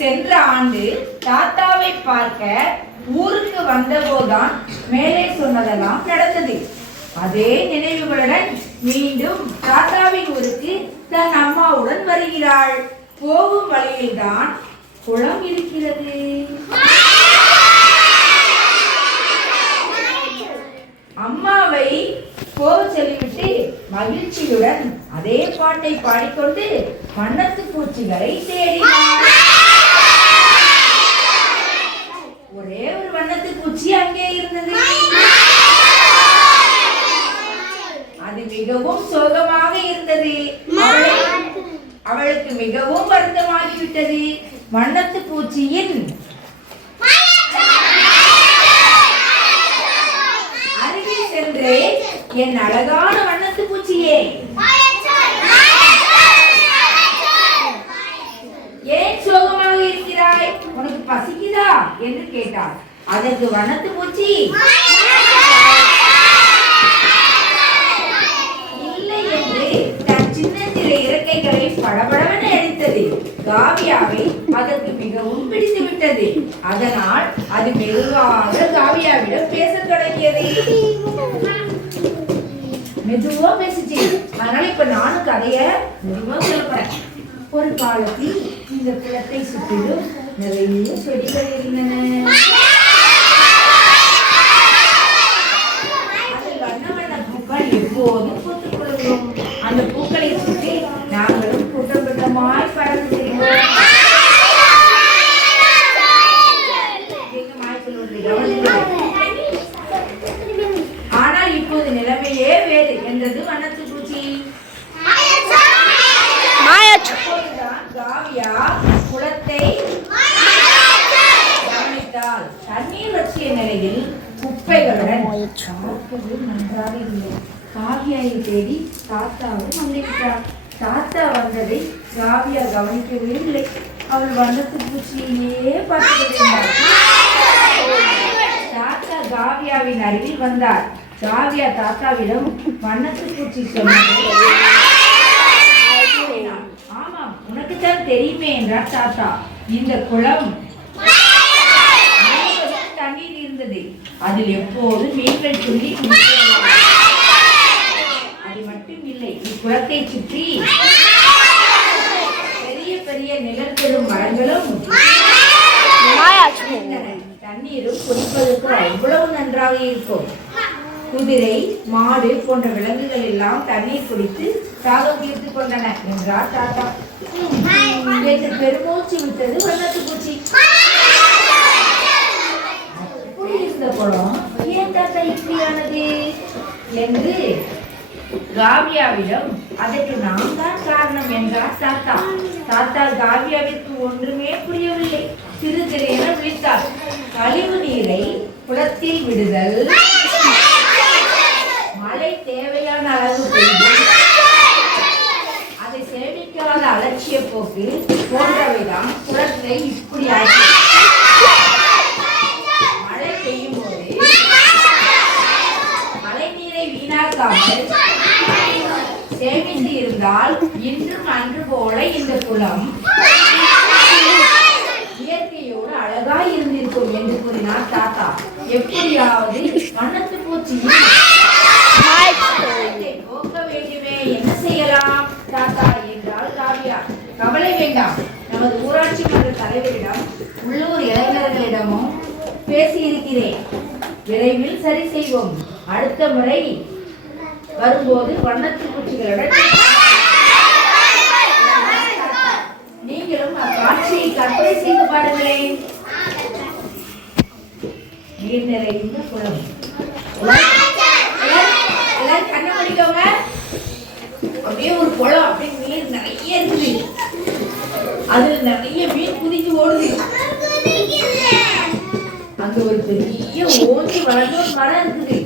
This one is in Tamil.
சென்ற ஆண்டு தாத்தாவை பார்க்க ஊருக்கு வந்தபோதுதான் மேலே சொன்னதெல்லாம் நடந்தது. அதே நினைவுகளுடன் மீண்டும் தாத்தாவின் ஊருக்கு தன் அம்மாவுடன் வருகிறாள். போகும் வழியில்தான் குளம் இருக்கிறது. அம்மாவை போக சொல்லிவிட்டு மகிழ்ச்சியுடன் அதே பாட்டை பாடிக்கொண்டு வண்ணத்து பூச்சிகளை தேடினார். ஒரே ஒரு வண்ணத்து பூச்சி அங்கே இருந்தது. அது மிகவும் சோகமாக இருந்தது. அவளுக்கு மிகவும் வருத்தமாகிவிட்டது. வண்ணத்து பூச்சியின் அருகில் சென்று, என் அழகான வண்ணத்து பூச்சியே, ஏன் சோகமாக இருக்கிறாய்? உனக்கு பசிக்குதா என்று கேட்டார். அதற்கு வண்ணத்து பூச்சி இல்லை என்று தன் சின்னஞ்சிறு இறக்கைகளை படபடவென அடித்தது. காவியாவை அதற்கு மிகவும் பிடித்து விட்டது. அதனால் அது மெதுவாக காவியாவிடம் பேசத் தொடங்கியது. மெதுவா பேசிச்சு. அதனால இப்ப நானும் கதைய மெதுவா சொல்லப்படுறேன். ஒரு காலத்தில் இந்த குளத்தை சுற்றிலும் நிறைய செடிகள் இருந்தன. அதில் வண்ண வண்ண பூக்கள் எப்போதும் பூத்துக் கொள்ளும். அந்த பூக்களை சுற்றி நாங்களும் கூட்டம் கூட்டமாய் பறந்து செல்வோம். ஆனால் இப்போது நிலைமையே வேறு என்றது வண்ணத்து பூச்சி. காவியா குளத்தை கவனித்தால் தண்ணீர் வற்றிய நிலையில் குப்பைகளுடன் நன்றாக இல்லை. காவியாவை தேடி தாத்தாவும் வந்துவிட்டார். தாத்தா வந்ததை காவியா கவனிக்கவே இல்லை. அவள் வண்ணத்து பூச்சியையே பார்த்துக்கொண்டிருந்தார். தாத்தா காவியாவின் அருகில் வந்தார். காவியா தாத்தாவிடம் வண்ணத்து பூச்சி சொன்னது. ஆமாம், உனக்குத்தான் தெரியுமே என்றார் தாத்தா. இந்த குளம் தண்ணீர் இருந்தது. அதில் எப்போது மீன்கள் துள்ளி அது மட்டும் இல்லை, இக்குளத்தை சுற்றி பெரிய பெரிய நிழல் பெறும் மரங்களும் தண்ணீரும் குடிப்பதற்கு அவ்வளவு நன்றாக இருக்கும். குதிரை, மாடு போன்ற விலங்குகள் எல்லாம் தண்ணீர் குடித்து தாகம் தீர்த்து கொண்டன என்றார் தாத்தா. என்று பெருமூச்சு விட்டது வண்ணத்து பூச்சி. அப்படி இருந்த குளம் ஏன் தாத்தா இப்படியானது என்று காவியாவிடம், அதற்கு நாம் தான் காரணம் என்றார் தாத்தா. தாத்தா காவியாவிற்கு ஒன்றுமே புரியவில்லை. சிறு சிறியென விழித்தார். கழிவு நீரை குளத்தில் விடுதல், மழை தேவையான அளவு பெய்து அதை சேமிக்காத அலட்சிய போக்கு போன்றவைதான் குளத்தை இப்படி ஆகி. மழை பெய்யும் போது மழை நீரை வீணாக்காமல் சேமித்து இருந்தால் இன்றும் அன்று போல இந்த குளம் இயற்கையோடு அழகாய் இருந்திருக்கும் என்று கூறினார் தாத்தா. எப்படியாவது வண்ணத்து பூச்சியை போக்க வேண்டுமே, என்ன செய்யலாம் தாத்தா என்றால் காவியா. கவலை வேண்டாம், நமது ஊராட்சி மன்ற தலைவரிடம் உள்ளூர் இளைஞர்களிடமும் பேசியிருக்கிறேன். விரைவில் சரி செய்வோம். அடுத்த முறை வரும்போது வண்ணத்து பூச்சிகளுடன் நீங்களும் அக்காட்சியை கற்பனை செய்து பாருங்களேன். நீர் நிறைந்த குளம். எல்லாரும் கண்ணை மூடிக்கோங்க. அப்படியே ஒரு குளம், அப்படியே நீர் நிறைய இருக்குது. அதுல நிறைய மீன் குதிச்சு ஓடுது. அங்க ஒரு பெரிய ஓங்கி வளர்ந்த ஒரு மரம் இருக்குது.